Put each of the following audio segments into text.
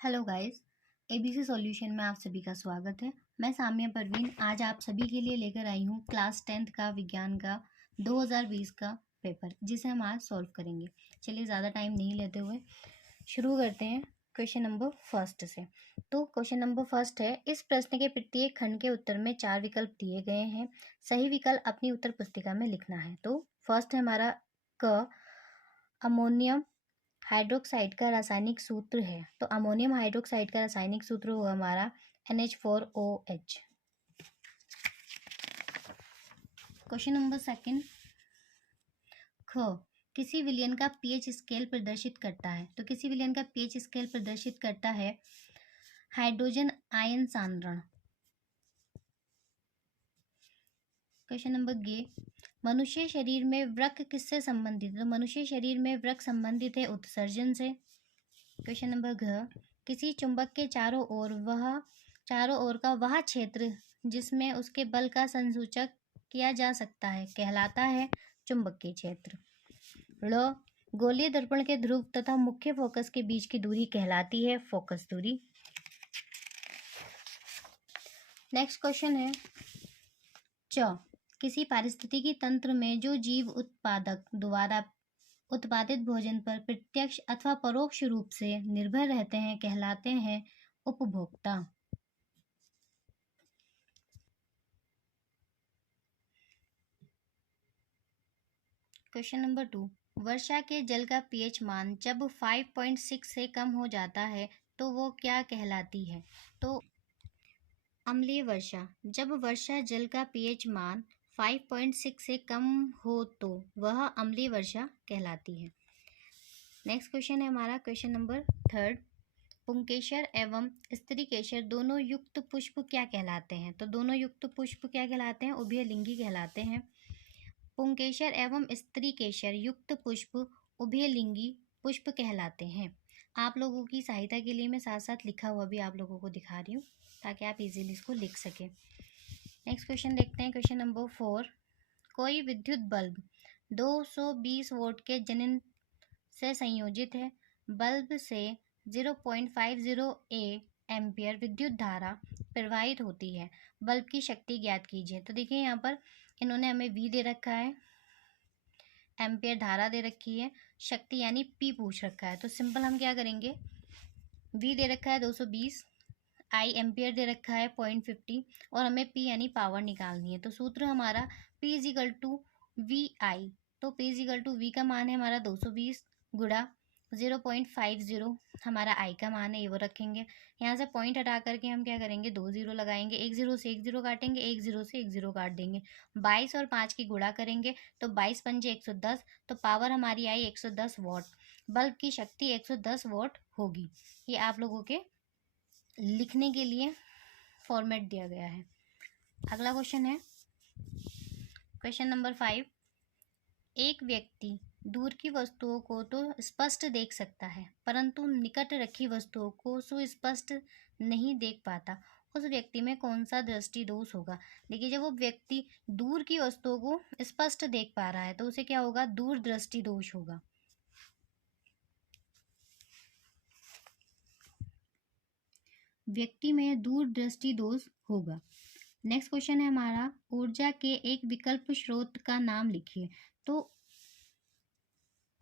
Hello guys, ABC solution में आप सभी का स्वागत है। मैं सामिया परवीन आज आप सभी के लिए लेकर आई हूँ क्लास 10th का विज्ञान का 2020 का पेपर, जिसे हम आज सॉल्व करेंगे। चलिए ज़्यादा टाइम नहीं लेते हुए शुरू करते हैं क्वेश्चन नंबर फर्स्ट से। तो क्वेश्चन नंबर फर्स्ट है, इस प्रश्न के प्रत्येक खंड के उत्तर में 4 विकल्प दिए गए हैं। सही विकल्प अपनी उत्तर पुस्तिका में लिखना है। तो फर्स्ट है हमारा क, अमोनियम हाइड्रोक्साइड का रासायनिक सूत्र है। तो अमोनियम हाइड्रोक्साइड का रासायनिक सूत्र होगा हमारा NH4OH। क्वेश्चन नंबर सेकंड, ख, किसी विलयन का पीएच स्केल प्रदर्शित करता है। तो किसी विलयन का पीएच स्केल प्रदर्शित करता है हाइड्रोजन आयन सांद्रण। क्वेश्चन नंबर गे, मनुष्य शरीर में वृक्क किससे संबंधित है। तो मनुष्य शरीर में वृक्क संबंधित है उत्सर्जन से। क्वेश्चन नंबर घ, किसी चुंबक के चारों ओर का वह क्षेत्र जिसमें उसके बल का संसूचक किया जा सकता है कहलाता है चुंबकीय क्षेत्र। ड़, गोलीय दर्पण के ध्रुव तथा मुख्य फोकस के बीच की दूरी कहलाती है फोकस दूरी। नेक्स्ट क्वेश्चन है च, किसी पारिस्थितिकी तंत्र में जो जीव उत्पादक द्वारा उत्पादित भोजन पर प्रत्यक्ष अथवा परोक्ष रूप से निर्भर रहते हैं कहलाते हैं उपभोक्ता। क्वेश्चन नंबर 2, वर्षा के जल का पीएच मान जब 5.6 से कम हो जाता है तो वो क्या कहलाती है। तो अम्लीय वर्षा, जब वर्षा जल का पीएच मान 5.6 से कम हो तो वह अम्लीय वर्षा कहलाती है। नेक्स्ट क्वेश्चन है हमारा क्वेश्चन नंबर 3, पुंकेसर एवं स्त्रीकेसर दोनों युक्त पुष्प क्या कहलाते हैं। तो दोनों युक्त पुष्प क्या कहलाते हैं, उभयलिंगी कहलाते हैं। पुंकेसर एवं स्त्रीकेसर युक्त पुष्प उभयलिंगी पुष्प कहलाते हैं। आप लोगों की सहायता के लिए मैं साथ साथ लिखा हुआ भी आप लोगों को दिखा रही हूँ ताकि आप इजीली इसको लिख सकें। नेक्स्ट क्वेश्चन देखते हैं क्वेश्चन नंबर 4, कोई विद्युत बल्ब 220 वोल्ट के जनन से संयोजित है। बल्ब से 0.50 एम्पियर विद्युत धारा प्रवाहित होती है। बल्ब की शक्ति ज्ञात कीजिए। तो देखिए यहाँ पर इन्होंने हमें V दे रखा है, एम्पियर धारा दे रखी है, शक्ति यानी P पूछ रखा है। तो सिंपल हम क्या करेंगे, V दे रखा है 220, I एम्पियर दे रखा है 0.50 और हमें P यानी पावर निकालनी है। तो सूत्र हमारा P इजिकल टू VI। तो P इजिकल टू V का मान है हमारा 220 गुणा 0.50 हमारा I का मान है, ये वो रखेंगे। यहाँ से पॉइंट हटा करके हम क्या करेंगे, 2 जीरो लगाएंगे, 1 जीरो से 1 जीरो काटेंगे, 1 जीरो से 1 जीरो काट देंगे। 22 और 5 की गुणा करेंगे तो 22 पंजे 110, तो पावर हमारी आई 110 वॉट। बल्ब की शक्ति 110 वॉट होगी। ये आप लोगों के लिखने के लिए फॉर्मेट दिया गया है। अगला क्वेश्चन है क्वेश्चन नंबर 5, एक व्यक्ति दूर की वस्तुओं को तो स्पष्ट देख सकता है परंतु निकट रखी वस्तुओं को सुस्पष्ट नहीं देख पाता। उस व्यक्ति में कौन सा दृष्टि दोष होगा। देखिए जब वो व्यक्ति दूर की वस्तुओं को स्पष्ट देख पा रहा है तो उसे क्या होगा, दूर दृष्टि दोष होगा। व्यक्ति में दूर दृष्टि दोष होगा। नेक्स्ट क्वेश्चन है हमारा, ऊर्जा के एक विकल्प स्रोत का नाम लिखिए। तो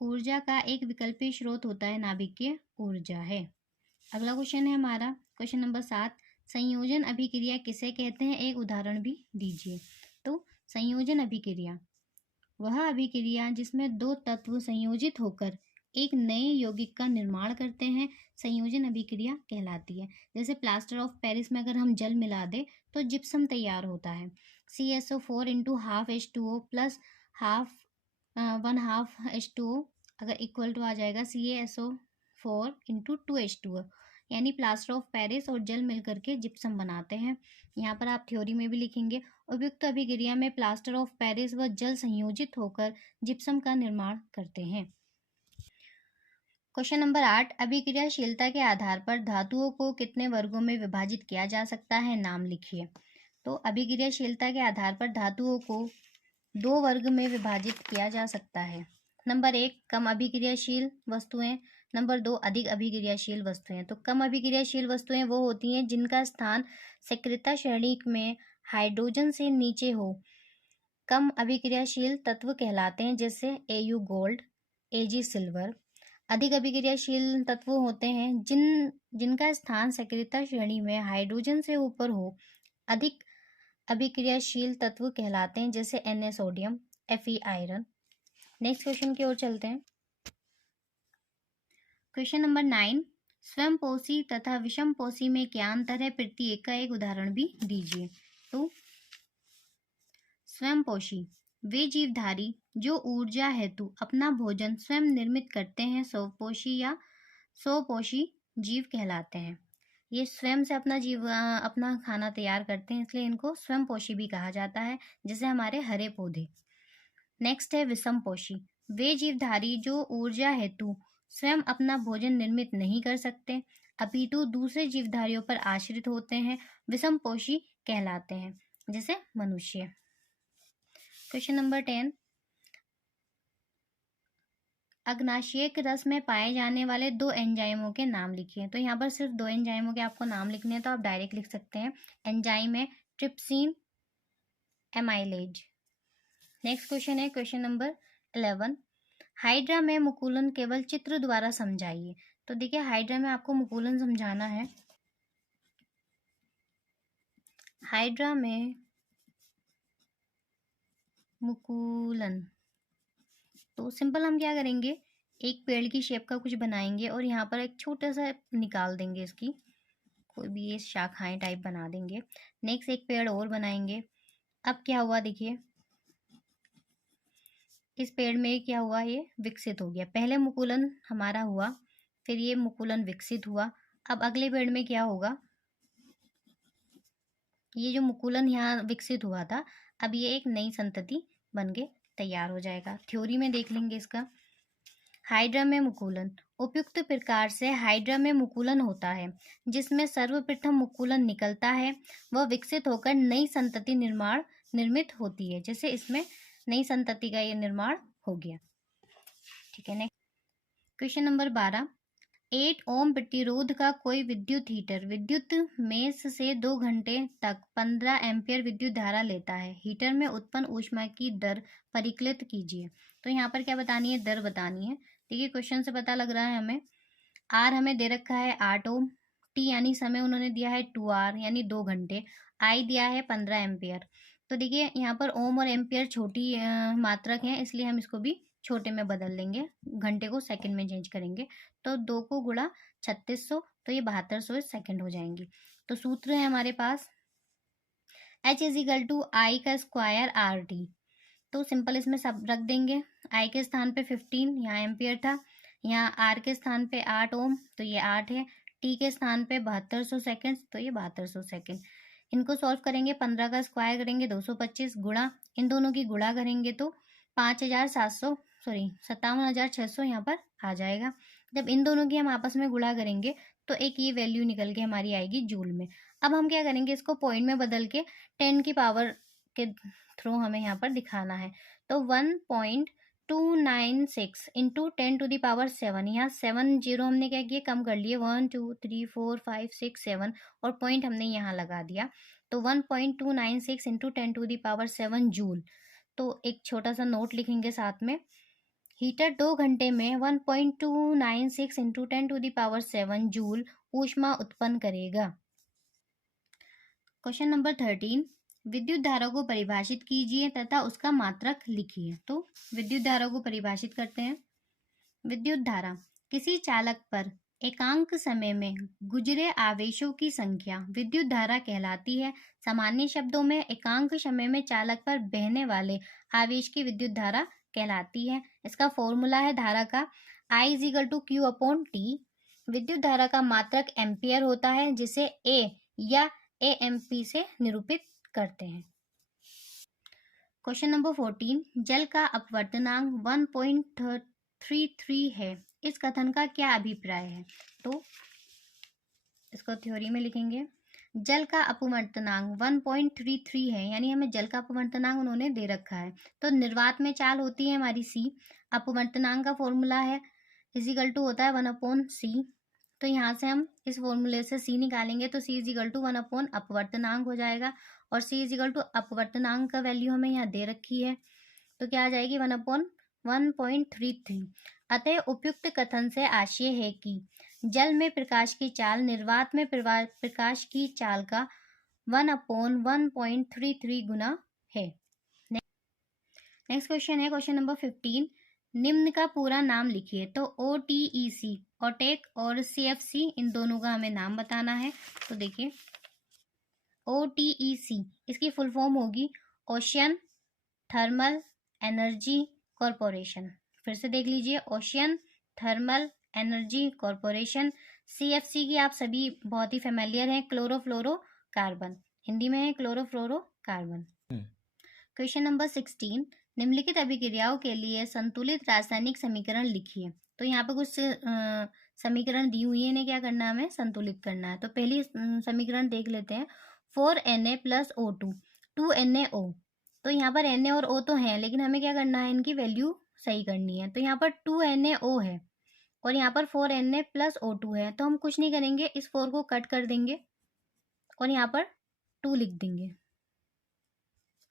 ऊर्जा का एक विकल्पीय स्रोत होता है नाभिकीय ऊर्जा है। अगला क्वेश्चन है हमारा क्वेश्चन नंबर 7, संयोजन अभिक्रिया किसे कहते हैं, एक उदाहरण भी दीजिए। तो संयोजन अभिक्रिया वह अभिक्रिया जिसमें दो तत्व संयोजित होकर एक नए यौगिक का निर्माण करते हैं संयोजन अभिक्रिया कहलाती है। जैसे प्लास्टर ऑफ पेरिस में अगर हम जल मिला दें तो जिप्सम तैयार होता है। CSO4 into half H2O plus half 1/2 H2O अगर इक्वल टू आ जाएगा CaSO4 इंटू 2H2O, यानी प्लास्टर ऑफ पेरिस और जल मिलकर के जिप्सम बनाते हैं। यहाँ पर आप थ्योरी में भी लिखेंगे, उपयुक्त अभिक्रिया में प्लास्टर ऑफ पेरिस व जल संयोजित होकर जिप्सम का निर्माण करते हैं। क्वेश्चन नंबर 8, अभिक्रियाशीलता के आधार पर धातुओं को कितने वर्गों में विभाजित किया जा सकता है, नाम लिखिए। तो अभिक्रियाशीलता के आधार पर धातुओं को 2 वर्ग में विभाजित किया जा सकता है। नंबर 1, कम अभिक्रियाशील वस्तुएं, नंबर 2 अधिक अभिक्रियाशील वस्तुएं। तो कम अभिक्रियाशील वस्तुएं वो होती हैं जिनका स्थान सक्रियता श्रेणी में हाइड्रोजन से नीचे हो, कम अभिक्रियाशील तत्व कहलाते हैं, जैसे Au गोल्ड, Ag सिल्वर। अधिक अभिक्रियाशील तत्व होते हैं जिनका स्थान सक्रियता श्रेणी में हाइड्रोजन से ऊपर हो, अधिक अभिक्रियाशील तत्व कहलाते हैं, जैसे Na sodium, Fe iron. Next question की ओर चलते हैं। क्वेश्चन नंबर 9, स्वयंपोषी तथा विषमपोषी में क्या अंतर है? प्रत्येक का एक उदाहरण भी दीजिए। तो स्वयंपोषी वे जीवधारी जो ऊर्जा हेतु अपना भोजन स्वयं निर्मित करते हैं, स्वपोषी या स्वपोषी जीव कहलाते हैं। ये स्वयं से अपना खाना तैयार करते हैं, इसलिए इनको स्वयंपोषी भी कहा जाता है, जैसे हमारे हरे पौधे। नेक्स्ट है विषमपोषी, वे जीवधारी जो ऊर्जा हेतु स्वयं अपना भोजन निर्मित नहीं कर सकते, अपितु दूसरे जीवधारियों पर आश्रित होते हैं, विषमपोषी कहलाते हैं, जैसे मनुष्य। क्वेश्चन नंबर 10, अग्नाशयिक रस में पाए जाने वाले 2 एंजाइमों के नाम लिखिए। तो यहाँ पर सिर्फ 2 एंजाइमों के आपको नाम लिखने हैं, तो आप डायरेक्ट लिख सकते हैं। एंजाइम है ट्रिप्सिन, एमाइलेज। नेक्स्ट क्वेश्चन है क्वेश्चन नंबर 11, हाइड्रा में मुकुलन केवल चित्र द्वारा समझाइए। तो देखिए हाइड्रा में आपको मुकुलन समझाना है। हाइड्रा में मुकुलन, तो सिंपल हम क्या करेंगे, एक पेड़ की शेप का कुछ बनाएंगे और यहाँ पर एक छोटा सा निकाल देंगे, इसकी कोई भी ये शाखाएं टाइप बना देंगे। नेक्स्ट एक पेड़ और बनाएंगे। अब क्या हुआ देखिए, इस पेड़ में क्या हुआ, ये विकसित हो गया। पहले मुकुलन हमारा हुआ, फिर ये मुकुलन विकसित हुआ। अब अगले पेड़ में क्या होगा, ये जो मुकुलन यहाँ विकसित हुआ था, अब ये एक नई संतति बन के तैयार हो जाएगा। थ्योरी में देख लेंगे इसका। हाइड्रा में मुकुलन, उपयुक्त प्रकार से हाइड्रा में मुकुलन होता है जिसमें सर्वप्रथम मुकुलन निकलता है, वह विकसित होकर नई संतति निर्मित होती है, जैसे इसमें नई संतति का ये निर्माण हो गया। ठीक है। नेक्स्ट क्वेश्चन नंबर 12, 8 ओम प्रतिरोध का कोई विद्युत हीटर विद्युत मेष से 2 घंटे तक 15 एम्पियर विद्युत धारा लेता है। हीटर में उत्पन्न ऊष्मा की दर परिकलित कीजिए। तो यहाँ पर क्या बतानी है, दर बतानी है। देखिए क्वेश्चन से पता लग रहा है हमें, आर हमें दे रखा है 8 ओम, टी यानी समय उन्होंने दिया है 2 आर यानी 2 घंटे, आई दिया है 15 एम्पियर। तो देखिए यहाँ पर ओम और एम्पियर छोटी मात्रक हैं, इसलिए हम इसको भी छोटे में बदल लेंगे, घंटे को सेकंड में चेंज करेंगे। तो 2 को गुणा 3600, तो ये 7200 सेकंड हो जाएंगी। तो सूत्र है हमारे पास H इजिकल टू आई का स्क्वायर आर टी। तो सिंपल इसमें सब रख देंगे। आई के स्थान पे 15, यहाँ एम्पियर था, यहाँ आर के स्थान पे 8 ओम, तो ये 8 है, टी के स्थान पे 7200 सेकेंड, तो ये 7200 सेकेंड। इनको सॉल्व करेंगे, 15 का स्क्वायर करेंगे 225, गुणा इन दोनों की गुणा करेंगे तो 57,600 यहाँ पर आ जाएगा। जब इन दोनों की हम आपस में गुणा करेंगे तो एक ये वैल्यू निकल के हमारी आएगी जूल में। अब हम क्या करेंगे, इसको पॉइंट में बदल के 10 की पावर के थ्रू हमें यहाँ पर दिखाना है। तो 1.296 इंटू 10 टू द पावर 7, यहाँ 7 जीरो हमने क्या किया, कम कर लिए, 1 2 3 4 5 6 7 और पॉइंट हमने यहाँ लगा दिया। तो 1.296 into 10 to the power 7 joule. तो एक छोटा सा नोट लिखेंगे साथ में, हीटर 2 घंटे में 1.296 into 10 to the power 7 joule ऊष्मा उत्पन्न करेगा। क्वेश्चन नंबर 13, विद्युत धारा को परिभाषित कीजिए तथा उसका मात्रक लिखिए। तो विद्युत धारा को परिभाषित करते हैं। विद्युत धारा किसी चालक पर एकांक समय में गुजरे आवेशों की संख्या विद्युत धारा कहलाती है। सामान्य शब्दों में एकांक समय में चालक पर बहने वाले आवेश की विद्युत धारा कहलाती है। इसका फॉर्मूला है धारा का I is equal to Q upon T. विद्युत धारा का मात्रक एम्पियर होता है, जिसे ए या एएमपी से निरूपित करते हैं। क्वेश्चन नंबर 14, जल का अपवर्तनांक 1.33 है, इस कथन का क्या अभिप्राय है? तो इसको थ्योरी में लिखेंगे। जल का अपवर्तनांक 1.33 है, यानी हमें जल का अपवर्तनांक उन्होंने दे रखा है। तो निर्वात में चाल होती है हमारी सी, अपवर्तनांक का फॉर्मूला है इजिकल टू होता है 1/c। तो यहाँ से हम इस फॉर्मूले से c निकालेंगे तो c इजिकल टू 1/ अपवर्तनांक हो जाएगा, और c इजिकल टू अपवर्तनांक का वैल्यू हमें यहाँ दे रखी है, तो क्या आ जाएगी 1/1.33। अतः उपयुक्त कथन से आशय है कि जल में प्रकाश की चाल निर्वात में प्रकाश की चाल का 1/1.33 गुना है। नेक्स्ट क्वेश्चन है क्वेश्चन नंबर 15। निम्न का पूरा नाम लिखिए। तो OTEC, ओटेक और CFC, इन दोनों का हमें नाम बताना है। तो देखिए OTEC इसकी फुल फॉर्म होगी ओशियन थर्मल एनर्जी कॉरपोरेशन। फिर से देख लीजिए, ocean thermal energy corporation. CFC की आप सभी बहुत ही फेमिलियर हैं, क्लोरोफ्लोरोकार्बन, हिंदी में है क्लोरोफ्लोरोकार्बन। Question number 16। निम्नलिखित अभिक्रियाओं के लिए संतुलित रासायनिक समीकरण लिखिए। तो यहाँ पे कुछ समीकरण दी हुई है, इन्हें क्या करना है, हमें संतुलित करना है। तो पहली समीकरण देख लेते हैं। 4Na + O2 2NaO। तो यहाँ पर Na और O तो हैं, लेकिन हमें क्या करना है, इनकी वैल्यू सही करनी है। तो यहाँ पर 2NaO है और यहाँ पर 4Na + O2 है, तो हम कुछ नहीं करेंगे, इस 4 को कट कर देंगे और यहाँ पर 2 लिख देंगे,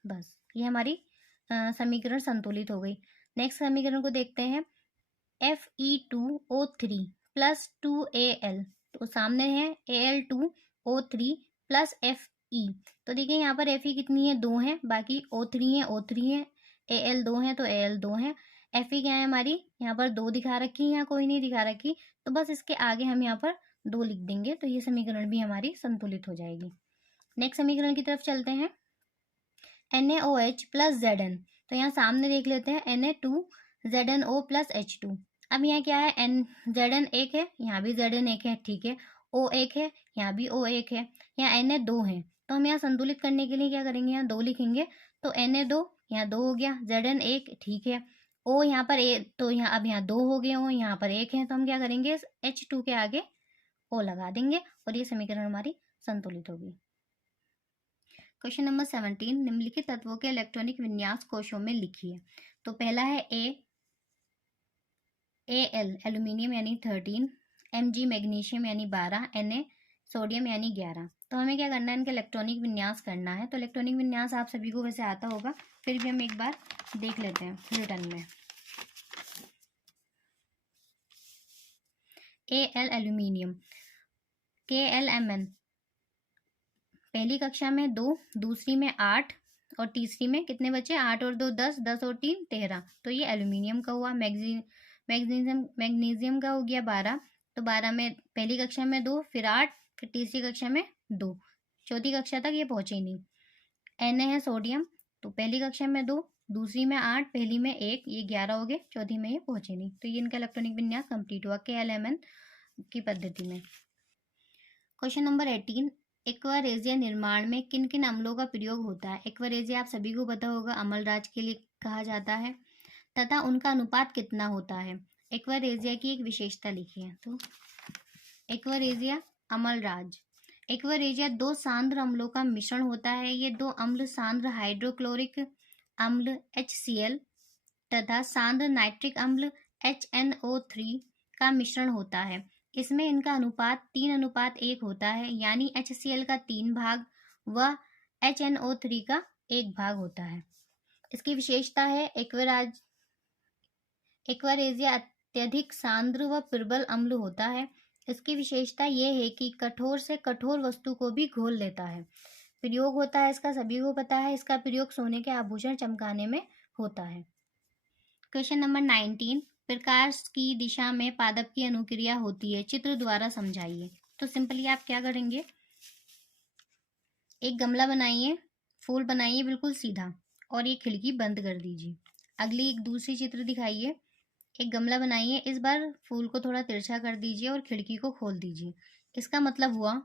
बस ये हमारी समीकरण संतुलित हो गई। नेक्स्ट समीकरण को देखते हैं। Fe2O3 + 2Al, तो सामने है Al2O3 + Fe। तो देखिए यहाँ पर Fe कितनी है, 2 है, बाकी O3 है, O3 है, Al 2 है तो Al 2 है। Fe क्या है हमारी, यहाँ पर 2 दिखा रखी है, यहाँ कोई नहीं दिखा रखी, तो बस इसके आगे हम यहाँ पर 2 लिख देंगे, तो ये समीकरण भी हमारी संतुलित हो जाएगी। नेक्स्ट समीकरण की तरफ चलते हैं। NaOH + Zn, तो यहाँ सामने देख लेते हैं Na2ZnO + H2। अब यहाँ क्या है, Zn 1 है, यहाँ भी Zn 1 है, ठीक है। O 1 है, यहाँ भी O 1 है, यहाँ Na 2 है, तो हम यहाँ संतुलित करने के लिए क्या करेंगे, यहाँ 2 लिखेंगे, तो Na 2 यहाँ 2 हो गया, Zn 1 ठीक है, O यहाँ पर तो यहाँ अब यहाँ 2 हो गए, O यहाँ पर 1 है, तो हम क्या करेंगे, H2 के आगे O लगा देंगे और ये समीकरण हमारी संतुलित होगी। Question number 17। निम्नलिखित तत्वों के इलेक्ट्रॉनिक विन्यास कोशों में लिखिए। तो पहला है Al एल्यूमिनियम यानी 13, Mg मैग्नीशियम यानी 12, Na सोडियम यानी 11। तो हमें क्या करना है, इनका इलेक्ट्रॉनिक विन्यास करना है। तो इलेक्ट्रॉनिक विन्यास आप सभी को वैसे आता होगा, फिर भी हम एक बार देख लेते हैं रिटर्न में। Al एल्यूमिनियम, KLMn, पहली कक्षा में 2, दूसरी में 8 और तीसरी में कितने बचे, 8 और 2 10, 10 और 3 13। तो ये एल्यूमिनियम का हुआ। मैग्नीशियम का हो गया 12, तो 12 में पहली कक्षा में 2, फिर 8, फिर तीसरी कक्षा में 2, चौथी कक्षा तक ये पहुँचे नहीं। Na है सोडियम, तो पहली कक्षा में 2, दूसरी में 8, पहली में 1, ये 11 हो गए, चौथी में ये पहुँचे नहीं, तो ये इनका इलेक्ट्रॉनिक विन्यास कंप्लीट हुआ KLMN की पद्धति में। Question number 18। एक्वारेजिया निर्माण में किन किन अम्लों का प्रयोग होता है। एक्वारेजिया आप सभी को पता होगा, अम्लराज के लिए कहा जाता है, तथा उनका अनुपात कितना होता है। एक्वारेजिया की एक विशेषता लिखिए। तो एक्वारेजिया अम्लराज। एक्वारेजिया 2 सांद्र अम्लों का मिश्रण होता है। ये 2 अम्ल सांद्र हाइड्रोक्लोरिक अम्ल HCl तथा सांद्र नाइट्रिक अम्ल HNO3 का मिश्रण होता है। इसमें इनका अनुपात 3:1 होता है, यानी HCl का 3 भाग व HNO3 का 1 भाग होता है। इसकी विशेषता है एक्वारेजिया अत्यधिक सांद्र व प्रबल अम्ल होता है। इसकी विशेषता यह है कि कठोर से कठोर वस्तु को भी घोल लेता है। प्रयोग होता है इसका सभी को पता है, इसका प्रयोग सोने के आभूषण चमकाने में होता है। Question number 19। प्रकाश की दिशा में पादप की अनुक्रिया होती है, चित्र द्वारा समझाइए। तो सिंपली आप क्या करेंगे, एक गमला बनाइए, फूल बनाइए बिल्कुल सीधा, और ये खिड़की बंद कर दीजिए। अगली एक दूसरी चित्र दिखाइए, एक गमला बनाइए, इस बार फूल को थोड़ा तिरछा कर दीजिए और खिड़की को खोल दीजिए। इसका मतलब हुआ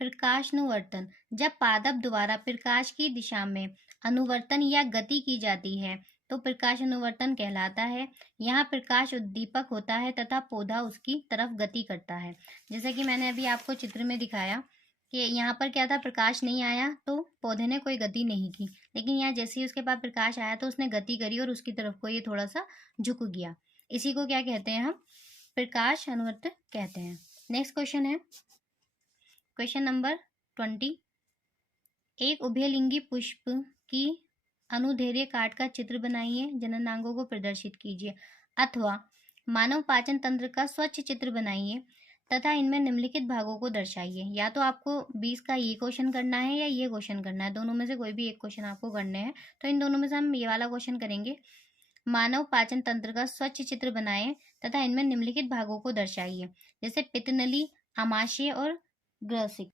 प्रकाशानुवर्तन। जब पादप द्वारा प्रकाश की दिशा में अनुवर्तन या गति की जाती है तो प्रकाश अनुवर्तन कहलाता है। यहाँ प्रकाश उद्दीपक होता है तथा पौधा उसकी तरफ गति करता है। जैसा कि मैंने अभी आपको चित्र में दिखाया कि यहाँ पर क्या था, प्रकाश नहीं आया तो पौधे ने कोई गति नहीं की, लेकिन यहाँ जैसे ही उसके पास प्रकाश आया तो उसने गति करी और उसकी तरफ को ये थोड़ा सा झुक गया। इसी को क्या कहते हैं हम? प्रकाश अनुवर्त कहते हैं। नेक्स्ट क्वेश्चन है क्वेश्चन नंबर 20। एक उभयलिंगी पुष्प की अनुदैर्ध्य काट का चित्र बनाइए, जननांगों को प्रदर्शित कीजिए। अथवा मानव पाचन तंत्र का स्वच्छ चित्र बनाइए तथा इनमें निम्नलिखित भागों को दर्शाइए। या तो आपको 20 का ये क्वेश्चन करना है या ये क्वेश्चन करना है, दोनों में से कोई भी एक क्वेश्चन आपको करने हैं। तो इन दोनों में से हम ये वाला क्वेश्चन करेंगे। मानव पाचन तंत्र का स्वच्छ चित्र बनाएं तथा इनमें निम्नलिखित भागों को दर्शाइए, जैसे पित्तनली, आमाशय और ग्रसिक।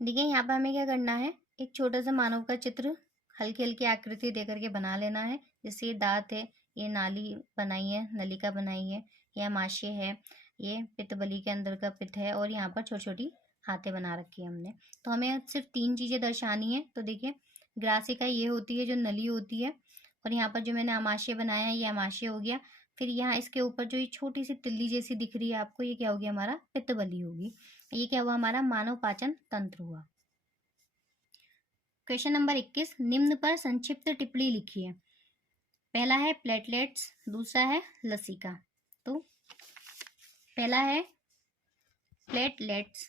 देखिए यहाँ पर हमें क्या करना है, एक छोटा सा मानव का चित्र हल्की हल्की आकृति दे करके बना लेना है। जैसे ये दांत है, ये नाली बनाई है, नलिका बनाई है, ये आमाशय है, ये पित्तबली के अंदर का पित्त है, और यहाँ पर छोटी छोटी हाथें बना रखी है हमने। तो हमें सिर्फ 3 चीज़ें दर्शानी है। तो देखिए ग्रासिका ये होती है जो नली होती है, और यहाँ पर जो मैंने आमाशय बनाया है ये आमाशय हो गया। फिर यहाँ इसके ऊपर जो ये छोटी सी तिल्ली जैसी दिख रही है आपको, ये क्या होगी? हमारा पित्तबली होगी। ये क्या हुआ? हमारा मानव पाचन तंत्र हुआ। क्वेश्चन नंबर 21, निम्न पर संक्षिप्त टिप्पणी लिखिए। पहला है प्लेटलेट्स, दूसरा है लसिका। तो पहला है प्लेटलेट्स।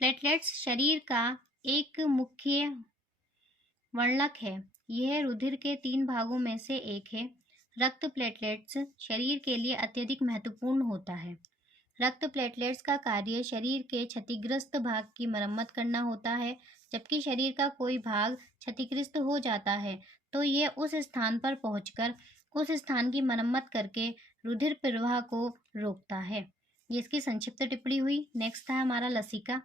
प्लेटलेट्स शरीर का एक मुख्य वर्णक है। यह रुधिर के 3 भागों में से एक है। रक्त प्लेटलेट्स शरीर के लिए अत्यधिक महत्वपूर्ण होता है। रक्त प्लेटलेट्स का कार्य शरीर के क्षतिग्रस्त भाग की मरम्मत करना होता है। जबकि शरीर का कोई भाग क्षतिग्रस्त हो जाता है तो ये उस स्थान पर पहुंचकर उस स्थान की मरम्मत करके रुधिर प्रवाह को रोकता है। ये इसकी संक्षिप्त टिप्पणी हुई। नेक्स्ट था हमारा लसिका।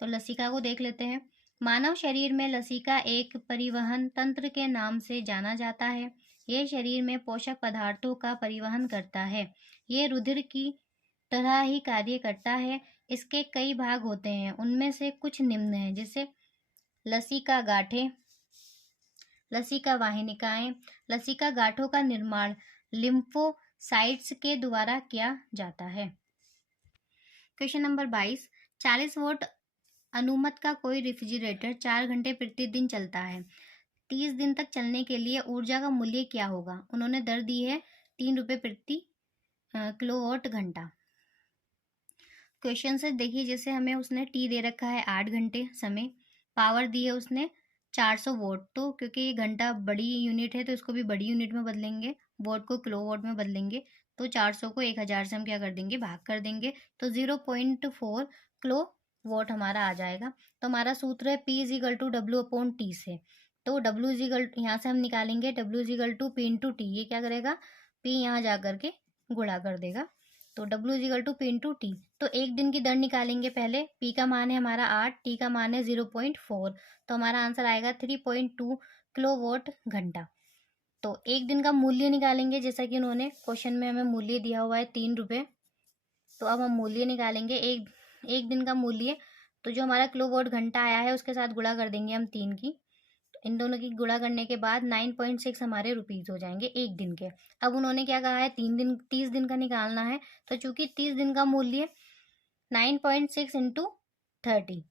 तो लसिका को देख लेते हैं। मानव शरीर में लसिका एक परिवहन तंत्र के नाम से जाना जाता है। यह शरीर में पोषक पदार्थों का परिवहन करता है। यह रुधिर की तरह ही कार्य करता है। इसके कई भाग होते हैं, उनमें से कुछ निम्न हैं, जैसे लसिका गांठें, लसिका वाहिनिकाएं। लसिका गांठों का निर्माण लिम्फोसाइट्स के द्वारा किया जाता है। क्वेश्चन नंबर 22, 40 वोल्ट अनुमत का कोई रेफ्रिजरेटर 4 घंटे प्रतिदिन चलता है। 30 दिन तक चलने के लिए ऊर्जा का मूल्य क्या होगा? उन्होंने दर दी है 3 रुपये प्रति किलोवाट घंटा। क्वेश्चन से देखिए, जैसे हमें उसने टी दे रखा है 8 घंटे समय, पावर दी है उसने 400 वोट। तो क्योंकि ये घंटा बड़ी यूनिट है तो इसको भी बड़ी यूनिट में बदलेंगे, वोट को किलोवाट में बदलेंगे। तो 400 को 1000 से हम क्या कर देंगे? भाग कर देंगे। तो 0.4 किलो वोट हमारा आ जाएगा। तो हमारा सूत्र है P = W/T से। तो W यहाँ से हम निकालेंगे W = P ये क्या करेगा? P यहाँ जा करके गुणा कर देगा। तो W = P/T। तो एक दिन की दर निकालेंगे पहले। P का मान है हमारा 8, T का मान है 0.4। तो हमारा आंसर आएगा 3.2 किलोवाट घंटा। तो एक दिन का मूल्य निकालेंगे, जैसा कि उन्होंने क्वेश्चन में हमें मूल्य दिया हुआ है 3 रुपये। तो अब हम मूल्य निकालेंगे एक दिन का मूल्य। तो जो हमारा किलोवाट घंटा आया है उसके साथ गुणा कर देंगे हम 3 की। इन दोनों की गुणा करने के बाद 9.6 हमारे रुपीज़ हो जाएंगे एक दिन के। अब उन्होंने क्या कहा है? 30 दिन का निकालना है। तो चूंकि 30 दिन का मूल्य 9.6 × 30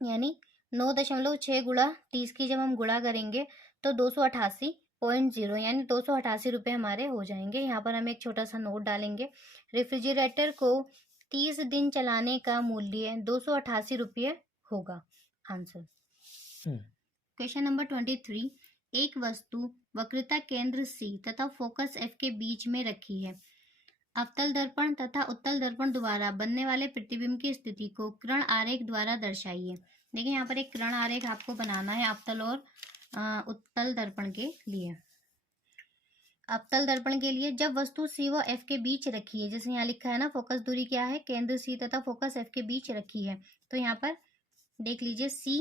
यानी 9.6 गुणा 30 की जब हम गुणा करेंगे तो 288.0 यानी 288 रुपये हमारे हो जाएंगे। यहाँ पर हम एक छोटा सा नोट डालेंगे। रेफ्रिजरेटर को 30 दिन चलाने का मूल्य 288 रुपये होगा। आंसर। क्वेश्चन नंबर 23, एक वस्तु वक्रता केंद्र C तथा फोकस F के बीच में रखी है। अवतल दर्पण तथा उत्तल दर्पण द्वारा बनने वाले प्रतिबिंब की स्थिति को किरण आरेख द्वारा दर्शाइए। देखिए यहाँ पर एक किरण आरेख आपको बनाना है अवतल और उत्तल दर्पण के लिए। अवतल दर्पण के लिए जब वस्तु C व F के बीच रखी है, जैसे यहाँ लिखा है ना, फोकस दूरी क्या है? केंद्र C तथा फोकस F के बीच रखी है। तो यहाँ पर देख लीजिए C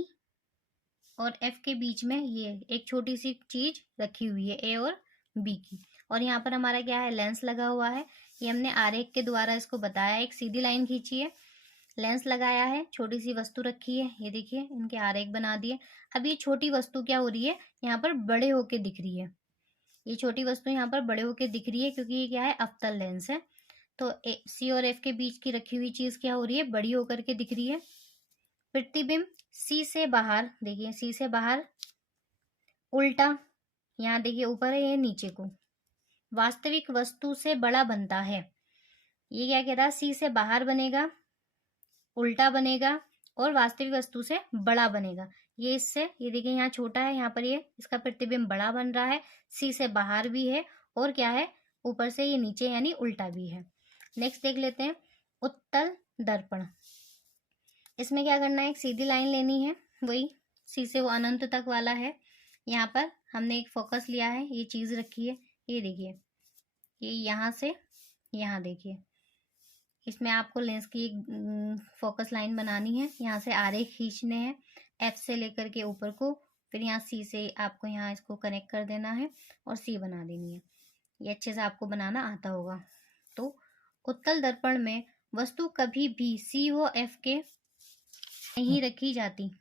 और F के बीच में ये एक छोटी सी चीज रखी हुई है A और B की। और यहाँ पर हमारा क्या है? लेंस लगा हुआ है। ये हमने आरेख के द्वारा इसको बताया। एक सीधी लाइन खींची है, लेंस लगाया है, छोटी सी वस्तु रखी है। ये देखिए इनके आरेख बना दिए। अब ये छोटी वस्तु क्या हो रही है? यहाँ पर बड़े होके दिख रही है। ये छोटी वस्तु यहाँ पर बड़े होके दिख रही है क्योंकि ये क्या है? अवतल लेंस है। तो C और F के बीच की रखी हुई चीज क्या हो रही है? बड़ी होकर के दिख रही है। प्रतिबिंब C से बाहर, देखिए C से बाहर उल्टा, यहाँ देखिए ऊपर है, ये नीचे को, वास्तविक वस्तु से बड़ा बनता है। ये क्या कह रहा है, सी से बाहर बनेगा, उल्टा बनेगा और वास्तविक वस्तु से बड़ा बनेगा। ये इससे, ये देखिए यहाँ छोटा है, यहाँ पर ये इसका प्रतिबिंब बड़ा बन रहा है, सी से बाहर भी है और क्या है, ऊपर से ये नीचे यानी उल्टा भी है। नेक्स्ट देख लेते हैं उत्तल दर्पण। इसमें क्या करना है, एक सीधी लाइन लेनी है, वही सी से वो अनंत तक वाला है। यहाँ पर हमने एक फोकस लिया है, ये चीज रखी है, ये देखिए, ये यहाँ से यहाँ देखिए, इसमें आपको लेंस की एक फोकस लाइन बनानी है, यहाँ से आरेख खींचने हैं एफ से लेकर के ऊपर को, फिर यहाँ सी से आपको यहाँ इसको कनेक्ट कर देना है और सी बना देनी है। ये अच्छे से आपको बनाना आता होगा। तो उत्तल दर्पण में वस्तु कभी भी सी व एफ के नहीं रखी जाती,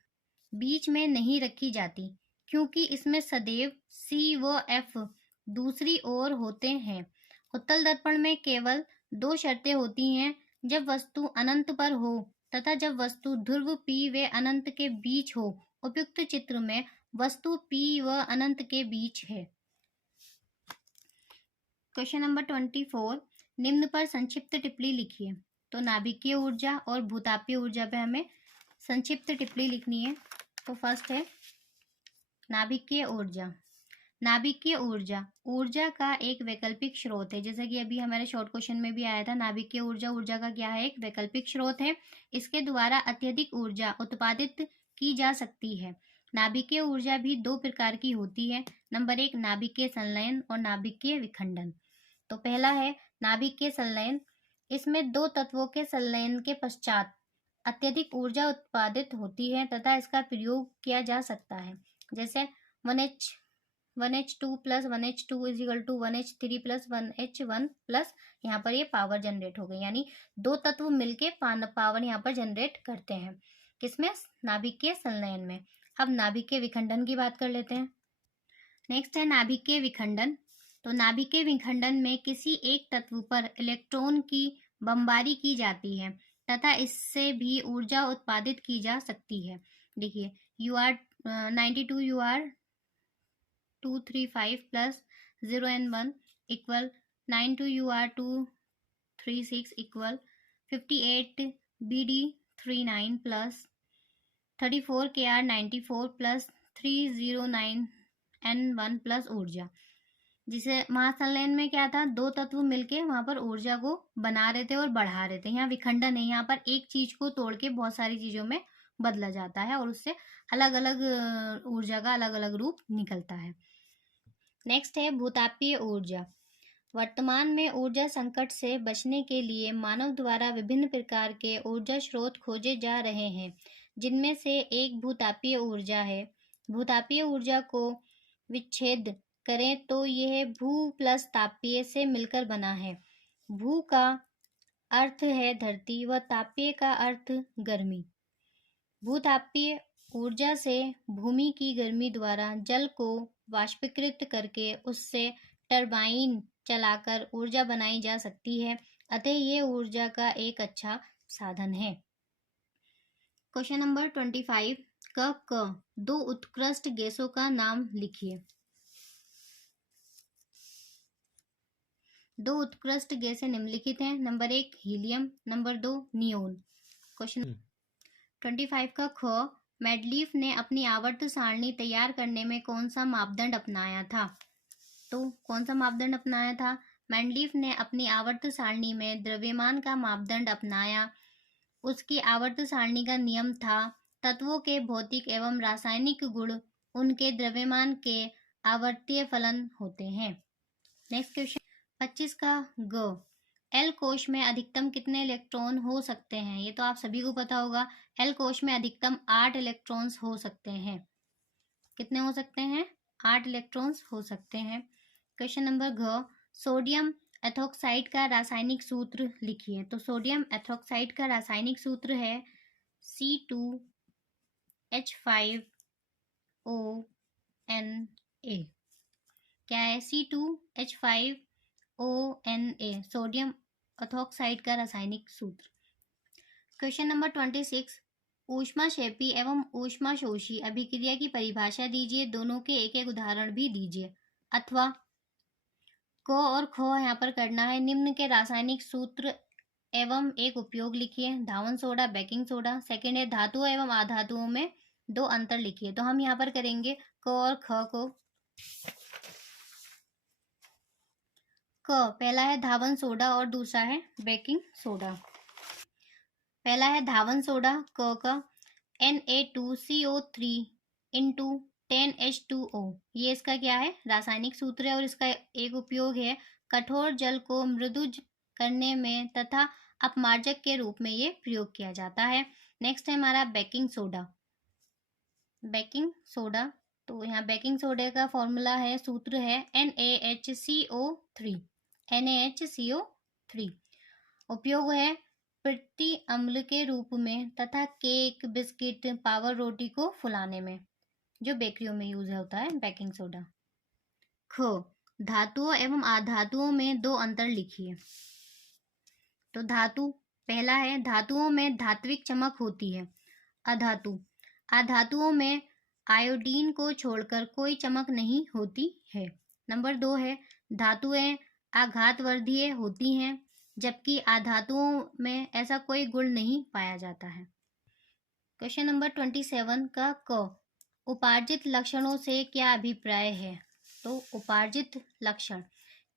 बीच में नहीं रखी जाती, क्योंकि इसमें सदैव सी व एफ दूसरी ओर होते हैं। उत्तल दर्पण में केवल दो शर्तें होती हैं, जब वस्तु अनंत पर हो तथा जब वस्तु ध्रुव P व अनंत के बीच हो। उपयुक्त चित्र में वस्तु P व अनंत के बीच है। क्वेश्चन नंबर 24, निम्न पर संक्षिप्त टिप्पणी लिखिए। तो नाभिकीय ऊर्जा और भूतापीय ऊर्जा पे हमें संक्षिप्त टिप्पणी लिखनी है। तो फर्स्ट है नाभिकीय ऊर्जा। नाभिकीय ऊर्जा ऊर्जा का एक वैकल्पिक स्रोत है, जैसा कि अभी हमारे शॉर्ट क्वेश्चन में भी आया था। नाभिकीय ऊर्जा ऊर्जा का क्या है, एक वैकल्पिक स्रोत है। इसके द्वारा अत्यधिक ऊर्जा उत्पादित की जा सकती है। नाभिकीय ऊर्जा भी दो प्रकार की होती है। नंबर 1 नाभिकीय संलयन और नाभिकीय विखंडन। तो पहला है नाभिकीय संलयन। इसमें दो तत्वों के संलयन के पश्चात अत्यधिक ऊर्जा उत्पादित होती है तथा इसका प्रयोग किया जा सकता है। जैसे 1H2 plus 1H2 is equal to 1H3 plus 1H1 plus, यहाँ पर ये पावर जनरेट हो गई, यानी दो तत्व मिलके पावर यहाँ पर जनरेट करते हैं। किसमें, नाभिकीय संलयन में। अब नाभिकीय विखंडन की बात कर लेते हैं। नेक्स्ट है नाभिकीय विखंडन। तो नाभिकीय विखंडन में किसी एक तत्व पर इलेक्ट्रॉन की बमबारी की जाती है तथा इससे भी ऊर्जा उत्पादित की जा सकती है। देखिए UR92 UR235 plus 0N1 equal 92 UR236 equal 58 BD39 plus 34 KR94 plus 309N1 plus ऊर्जा। जिसे महासंलयन में क्या था, दो तत्व मिलके वहां पर ऊर्जा को बना रहे थे और बढ़ा रहे थे। यहाँ विखंडन है, यहाँ पर एक चीज को तोड़ के बहुत सारी चीजों में बदला जाता है और उससे अलग अलग ऊर्जा का अलग अलग रूप निकलता है। नेक्स्ट है भूतापीय ऊर्जा। वर्तमान में ऊर्जा संकट से बचने के लिए मानव द्वारा विभिन्न प्रकार के ऊर्जा स्रोत खोजे जा रहे हैं, जिनमें से एक भूतापीय ऊर्जा है। भूतापीय ऊर्जा को विच्छेद करें तो यह भू प्लस तापीय से मिलकर बना है। भू का अर्थ है धरती व तापीय का अर्थ गर्मी। भूतापीय ऊर्जा से भूमि की गर्मी द्वारा जल को वाष्पीकृत करके उससे टरबाइन चलाकर ऊर्जा बनाई जा सकती है, अतः ये ऊर्जा का एक अच्छा साधन है। क्वेश्चन नंबर 25 क दो उत्कृष्ट गैसों का नाम लिखिए। दो उत्कृष्ट गैसें निम्नलिखित हैं। Number 1 helium, number 2 neon. Question 25 का ख मेडलीफ ने अपनी आवर्त सारणी तैयार करने में कौन सा मापदंड अपनाया था। तो कौन सा मापदंड अपनाया था, मेडलीफ ने अपनी आवर्त सारणी में द्रव्यमान का मापदंड अपनाया। उसकी आवर्त सारणी का नियम था तत्वों के भौतिक एवं रासायनिक गुण उनके द्रव्यमान के आवर्तीय फलन होते हैं। नेक्स्ट क्वेश्चन 25 का ग एल कोश में अधिकतम कितने इलेक्ट्रॉन हो सकते हैं। ये तो आप सभी को पता होगा, एल कोश में अधिकतम 8 इलेक्ट्रॉन्स हो सकते हैं। कितने हो सकते हैं, 8 इलेक्ट्रॉन्स हो सकते हैं। क्वेश्चन नंबर घ सोडियम एथोक्साइड का रासायनिक सूत्र लिखिए। तो सोडियम एथोक्साइड का रासायनिक सूत्र है C2H5ONa। क्या है, C2H5ONa सोडियम एथोक्साइड का रासायनिक सूत्र। क्वेश्चन नंबर 26 ऊष्माक्षेपी एवं ऊष्माशोषी अभिक्रिया की परिभाषा दीजिए। दोनों के एक एक उदाहरण भी दीजिए। अथवा को और खो यहाँ पर करना है। निम्न के रासायनिक सूत्र एवं एक उपयोग लिखिए। धावन सोडा, बेकिंग सोडा। सेकंड है धातुओं एवं अधातुओं में दो अंतर लिखिए। तो हम यहाँ पर करेंगे क और ख को। क पहला है धावन सोडा और दूसरा है बेकिंग सोडा। पहला है धावन सोडा क का Na2CO3 इंटू 10H2O। ये इसका क्या है, रासायनिक सूत्र है और इसका एक उपयोग है कठोर जल को मृदु करने में तथा अपमार्जक के रूप में ये प्रयोग किया जाता है। नेक्स्ट है हमारा बेकिंग सोडा। बेकिंग सोडा, तो यहाँ बेकिंग सोडा का फॉर्मूला है, सूत्र है NaHCO3। NaHCO3 उपयोग है प्रति अम्ल के रूप में तथा केक, बिस्किट, पावर रोटी को फुलाने में, जो बेकरियों में यूज होता है बेकिंग सोडा। ख धातुओं एवं अधातुओं में दो अंतर लिखिए। तो धातु पहला है धातुओं में धात्विक चमक होती है। अधातुओं में आयोडीन को छोड़कर कोई चमक नहीं होती है। नंबर 2 है धातुएं आघातवर्धीय होती हैं, जबकि अधातुओं में ऐसा कोई गुण नहीं पाया जाता है। क्वेश्चन नंबर 27 का क उपार्जित लक्षणों से क्या अभिप्राय है। तो उपार्जित लक्षण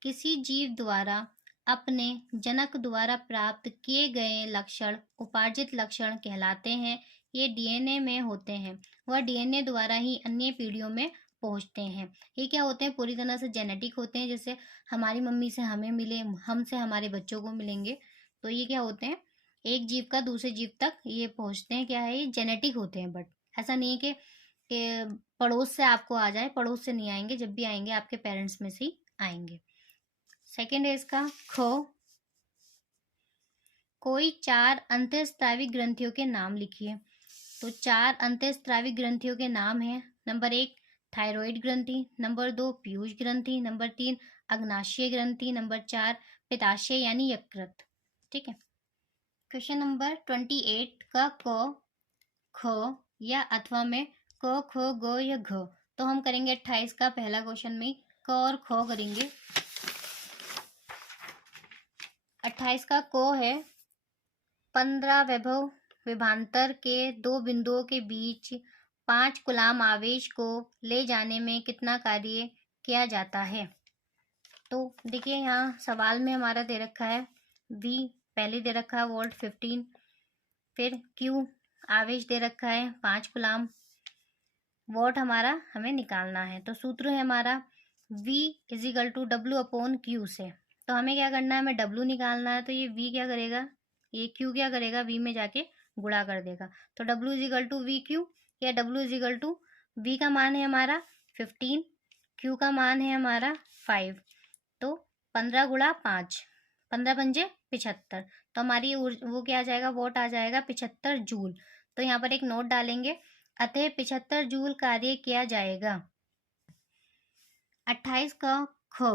किसी जीव द्वारा अपने जनक द्वारा प्राप्त किए गए लक्षण उपार्जित लक्षण कहलाते हैं। ये डीएनए में होते हैं, वह डीएनए द्वारा ही अन्य पीढ़ियों में पहुंचते हैं। ये क्या होते हैं, पूरी तरह से जेनेटिक होते हैं। जैसे हमारी मम्मी से हमें मिले, हमसे हमारे बच्चों को मिलेंगे, तो ये क्या होते हैं, एक जीव का दूसरे जीव तक ये पहुंचते हैं। क्या है, ये जेनेटिक होते हैं। बट ऐसा नहीं है कि पड़ोस से आपको आ जाए, पड़ोस से नहीं आएंगे, जब भी आएंगे आपके पेरेंट्स में से ही आएंगे। सेकेंड है इसका ख कोई 4 अंतःस्रावी ग्रंथियों के नाम लिखिए। तो 4 अंतःस्रावी ग्रंथियों के नाम हैं। नंबर 1 थायराइड ग्रंथि, नंबर 2 पीयूष ग्रंथि, नंबर 3 अग्नाशय ग्रंथि, नंबर 4 पित्ताशय यानी यकृत। ठीक है। क्वेश्चन नंबर 28 का क ख या अथवा में क ख ग या घ। तो हम करेंगे 28 का पहला क्वेश्चन में क और ख करेंगे। 28 का क है 15 वैभव विभवांतर के दो बिंदुओं के बीच 5 कूलाम आवेश को ले जाने में कितना कार्य किया जाता है। तो देखिए यहाँ सवाल में हमारा दे रखा है V पहले दे रखा है वोल्ट 15, फिर Q आवेश दे रखा है 5 कूलाम, वॉट हमारा हमें निकालना है। तो सूत्र है हमारा V = W/Q से। तो हमें क्या करना है, हमें W निकालना है। तो ये V क्या करेगा, ये Q क्या करेगा, V में जाके गुणा कर देगा। तो W = VQ या W = V का मान है हमारा 15, Q का मान है हमारा 5। तो 15 × 5, 15 पंजे 75। तो हमारी वो क्या आ जाएगा, वोट आ जाएगा 75 जूल। तो यहाँ पर एक नोट डालेंगे, अतः 75 जूल कार्य किया जाएगा। 28 का ख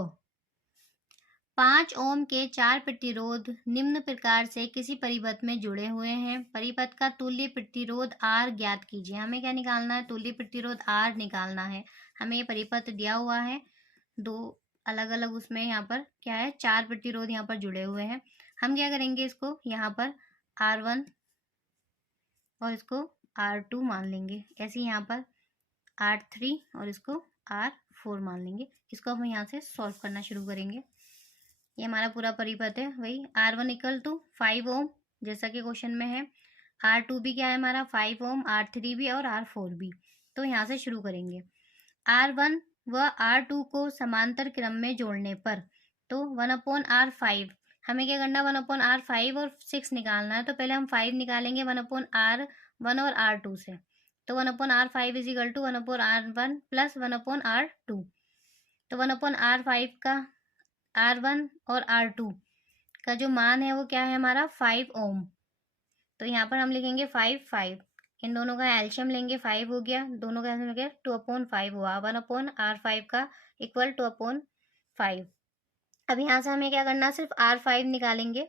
5 ओम के 4 प्रतिरोध निम्न प्रकार से किसी परिपथ में जुड़े हुए हैं। परिपथ का तुल्य प्रतिरोध R ज्ञात कीजिए। हमें क्या निकालना है, तुल्य प्रतिरोध R निकालना है। हमें ये परिपथ दिया हुआ है, दो अलग अलग उसमें यहाँ पर क्या है, 4 प्रतिरोध यहाँ पर जुड़े हुए हैं। हम क्या करेंगे, इसको यहाँ पर R1 और इसको R2 मान लेंगे। ऐसे यहाँ पर R3 और इसको R4 मान लेंगे। इसको हम यहाँ से सॉल्व करना शुरू करेंगे। ये हमारा पूरा परिपथ है, वही R1 = 5 ओम जैसा कि क्वेश्चन में है। R2 भी क्या है हमारा 5 ओम, R3 भी और R4 भी। तो यहाँ से शुरू करेंगे। R1 व R2 को समांतर क्रम में जोड़ने पर, तो 1/R5 हमें क्या करना, 1/R5 और 6 निकालना है। तो पहले हम 5 निकालेंगे 1/R1 और R2 से। तो 1/R5 = 1/R1 + 1/R2। तो 1/R5 का R1 और R2 का जो मान है वो क्या है हमारा 5 ओम। तो यहाँ पर हम लिखेंगे 5, इन दोनों का एल्शियम लेंगे, 5 हो गया, दोनों का एल्शियम लेंगे 2/5 हुआ। 1/R5 का इक्वल 2/5। अब यहाँ से हमें क्या करना है, सिर्फ R5 निकालेंगे।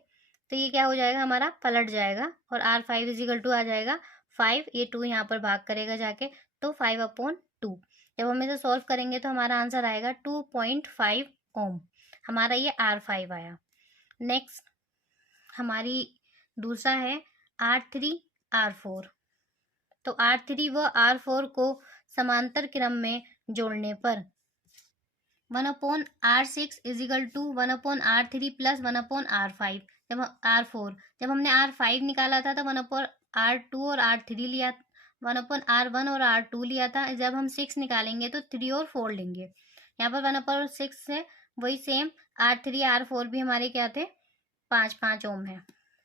तो ये क्या हो जाएगा, हमारा पलट जाएगा और R5 = आ जाएगा 5, ये 2 यहाँ पर भाग करेगा जाके, तो 5/2। जब हम इसे सॉल्व करेंगे तो हमारा आंसर आएगा 2.5 ओम। हमारा ये R5 आया। नेक्स्ट हमारी दूसरा है R3 R4। तो R3 व R4 को समांतर क्रम में जोड़ने पर 1/R6 is equal to 1/R3 plus 1/R5। जब R4 जब हमने R5 निकाला था तो 1/R2 और R3 लिया, 1/R1 और R2 लिया था। जब हम 6 निकालेंगे तो 3 और 4 लेंगे। यहाँ पर 1/6 से वही सेम R3 R4 भी हमारे क्या थे, 5 ओम है।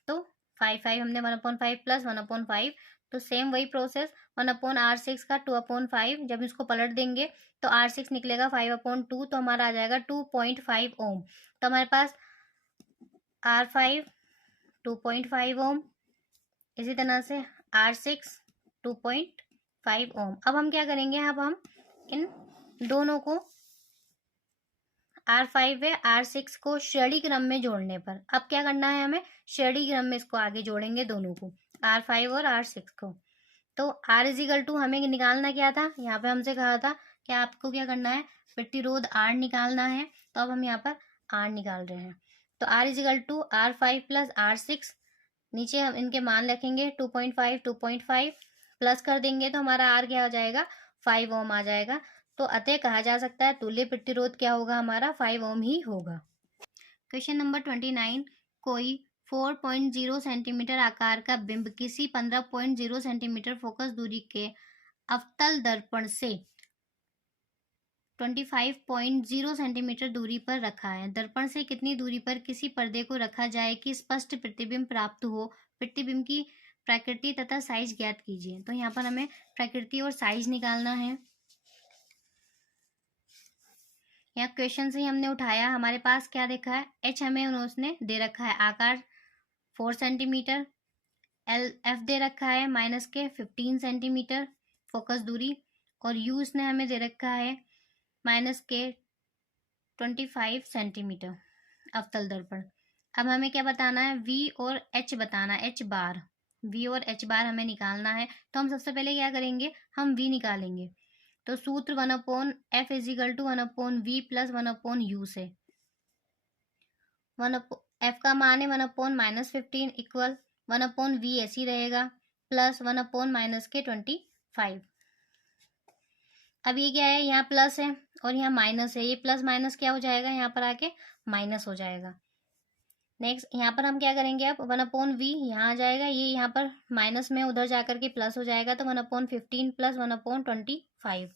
तो 5 हमने 1/5 प्लस 1/5, तो सेम वही प्रोसेस 1/R6 का 2/5। जब इसको पलट देंगे तो R6 निकलेगा 5/2, तो हमारा आ जाएगा 2.5 ओम। तो हमारे पास R5 2.5 ओम, इसी तरह से R6 2.5 ओम। अब हम क्या करेंगे, अब हम इन दोनों को R5 व R6 को श्रेणी क्रम में जोड़ने पर, अब क्या करना है हमें, श्रेणी क्रम में इसको आगे जोड़ेंगे दोनों को, R5 और R6 को। तो R इजिकल टू हमें निकालना क्या था, यहाँ पे हमसे कहा था कि आपको क्या करना है, प्रतिरोध R निकालना है। तो अब हम यहाँ पर R निकाल रहे हैं। तो R is equal to R5 plus R6, नीचे हम इनके मान रखेंगे 2.5 प्लस कर देंगे तो हमारा R क्या हो जाएगा, 5 ओम आ जाएगा। तो अतः कहा जा सकता है तुल्य प्रतिरोध क्या होगा, हमारा 5 ओम ही होगा। क्वेश्चन नंबर 29, कोई 4.0 सेंटीमीटर आकार का बिंब किसी 15.0 सेंटीमीटर फोकस दूरी के अवतल दर्पण से 25.0 सेंटीमीटर दूरी पर रखा है। दर्पण से कितनी दूरी पर किसी पर्दे को रखा जाए कि स्पष्ट प्रतिबिंब प्राप्त हो। प्रतिबिंब की प्रकृति तथा साइज ज्ञात कीजिए। तो यहाँ पर हमें प्रकृति और साइज निकालना है। यहाँ क्वेश्चन से ही हमने उठाया, हमारे पास क्या देखा है, एच हमें उन्होंने दे रखा है आकार 4 सेंटीमीटर, एल एफ दे रखा है माइनस के 15 सेंटीमीटर फोकस दूरी, और यू इसने हमें दे रखा है माइनस के 25 सेंटीमीटर अवतल दर्पण। अब हमें क्या बताना है, वी और एच बताना है, एच बार, वी और एच बार हमें निकालना है। तो हम सबसे पहले क्या करेंगे, हम वी निकालेंगे। तो सूत्र 1/F is equal to 1/V plus 1/U से 1/F का मान है 1/-15 इक्वल 1/V ऐसी रहेगा प्लस 1/-25। अब ये क्या है, यहाँ प्लस है और यहाँ माइनस है, ये प्लस माइनस क्या हो जाएगा, यहाँ पर आके माइनस हो जाएगा। नेक्स्ट यहाँ पर हम क्या करेंगे, अब 1/V यहाँ आ जाएगा, ये यहाँ पर माइनस में उधर जाकर के प्लस हो जाएगा, तो 1/15 प्लस 1/25।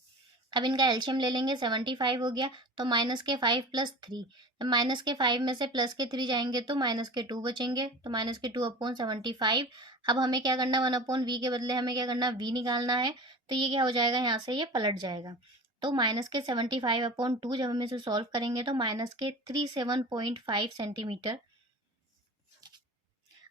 अब इनका एलसीएम ले लेंगे, 75 हो गया। तो माइनस के 5 प्लस 3, जब माइनस के 5 में से प्लस के 3 जाएंगे तो माइनस के 2 बचेंगे, तो माइनस के 2/75। अब हमें क्या करना है, 1/V के बदले हमें क्या करना है, V निकालना है। तो ये क्या हो जाएगा, यहाँ से ये पलट जाएगा। तो माइनस के 75/2 जब हम इसे सॉल्व करेंगे तो माइनस के 37.5 सेंटीमीटर।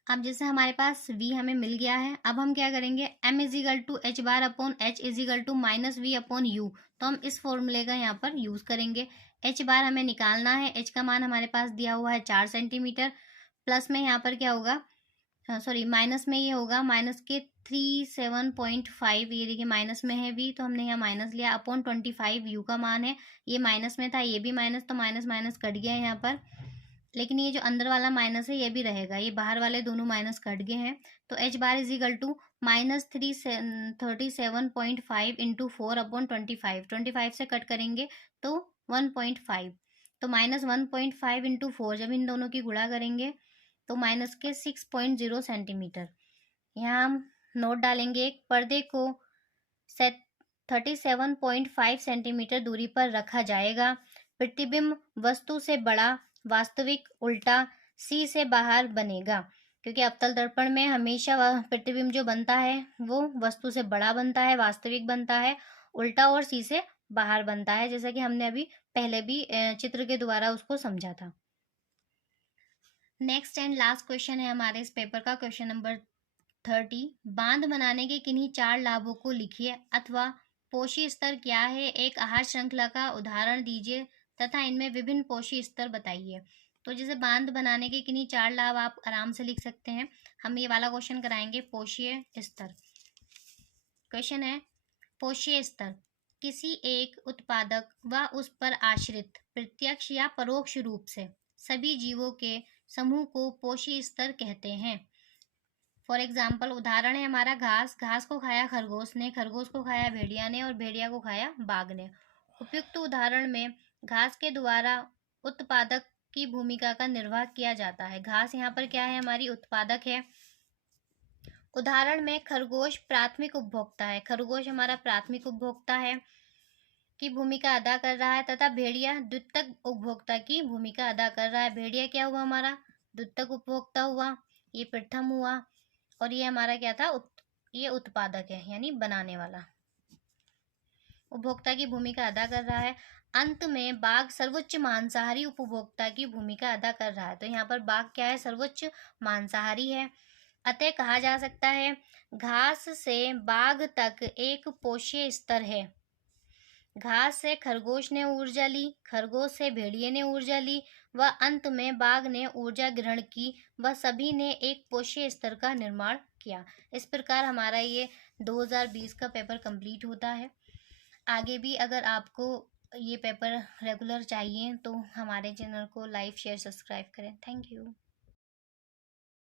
अब जैसे हमारे पास v हमें मिल गया है, अब हम क्या करेंगे, m is equal to H bar upon H is equal to minus V upon U. तो हम इस फॉर्मूले का यहाँ पर यूज़ करेंगे। h बार हमें निकालना है, h का मान हमारे पास दिया हुआ है 4 सेंटीमीटर, प्लस में यहाँ पर क्या होगा, सॉरी माइनस में ये होगा माइनस के 37.5, ये देखिए माइनस में है v, तो हमने यहाँ माइनस लिया, अपॉन 25 यू का मान है, ये माइनस में था, ये भी माइनस, तो माइनस माइनस कट गया है यहाँ पर। लेकिन ये जो अंदर वाला माइनस है ये भी रहेगा, ये बाहर वाले दोनों माइनस कट गए हैं। तो H bar is equal to -37.5 into 4/25, 25 से कट करेंगे तो 1.5, तो -1.5 इंटू 4, जब इन दोनों की गुणा करेंगे तो माइनस के 6.0 सेंटीमीटर। यहाँ हम नोट डालेंगे, एक पर्दे को 37.5 सेंटीमीटर दूरी पर रखा जाएगा। प्रतिबिंब वस्तु से बड़ा, वास्तविक उल्टा सी से बाहर बनेगा, क्योंकि अवतल दर्पण में हमेशा प्रतिबिंब जो बनता है वो वस्तु से बड़ा बनता है, वास्तविक बनता है, उल्टा और सी से बाहर बनता है, जैसा कि हमने अभी पहले भी चित्र के द्वारा उसको समझा था। नेक्स्ट एंड लास्ट क्वेश्चन है हमारे इस पेपर का, क्वेश्चन नंबर 30। बांध बनाने के किन्हीं 4 लाभों को लिखिए अथवा पोषी स्तर क्या है, एक आहार श्रृंखला का उदाहरण दीजिए तथा इनमें विभिन्न पोषी स्तर बताइए। तो जैसे बांध बनाने के किन्हीं 4 लाभ आप आराम से लिख सकते हैं। हम ये वाला क्वेश्चन कराएंगे पोषीय स्तर। क्वेश्चन है पोषीय स्तर, किसी एक उत्पादक व उस पर आश्रित प्रत्यक्ष या परोक्ष रूप से सभी जीवों के समूह को पोषी स्तर कहते हैं। फॉर एग्जाम्पल उदाहरण है हमारा घास। घास को खाया खरगोश ने, खरगोश को खाया भेड़िया ने और भेड़िया को खाया बाघ ने। उपयुक्त उदाहरण में घास के द्वारा उत्पादक की भूमिका का निर्वाह किया जाता है। घास यहाँ पर क्या है, हमारी उत्पादक है। उदाहरण में खरगोश प्राथमिक उपभोक्ता है, खरगोश हमारा प्राथमिक उपभोक्ता है की भूमिका अदा कर रहा है, तथा भेड़िया द्वितीयक उपभोक्ता की भूमिका अदा कर रहा है। भेड़िया क्या हुआ, हमारा द्वितीयक उपभोक्ता हुआ, ये प्रथम हुआ, और ये हमारा क्या था, ये उत्पादक है यानी बनाने वाला, उपभोक्ता की भूमिका अदा कर रहा है। अंत में बाघ सर्वोच्च मांसाहारी उपभोक्ता की भूमिका अदा कर रहा है। तो यहाँ पर बाघ क्या है, सर्वोच्च मांसाहारी है। अतः कहा जा सकता है घास से बाघ तक एक पोष्य स्तर है। घास से खरगोश ने ऊर्जा ली, खरगोश से भेड़िए ने ऊर्जा ली व अंत में बाघ ने ऊर्जा ग्रहण की व सभी ने एक पोष्य स्तर का निर्माण किया। इस प्रकार हमारा ये 2020 का पेपर कंप्लीट होता है। आगे भी अगर आपको ये पेपर रेगुलर चाहिए तो हमारे चैनल को लाइक शेयर सब्सक्राइब करें। Thank you.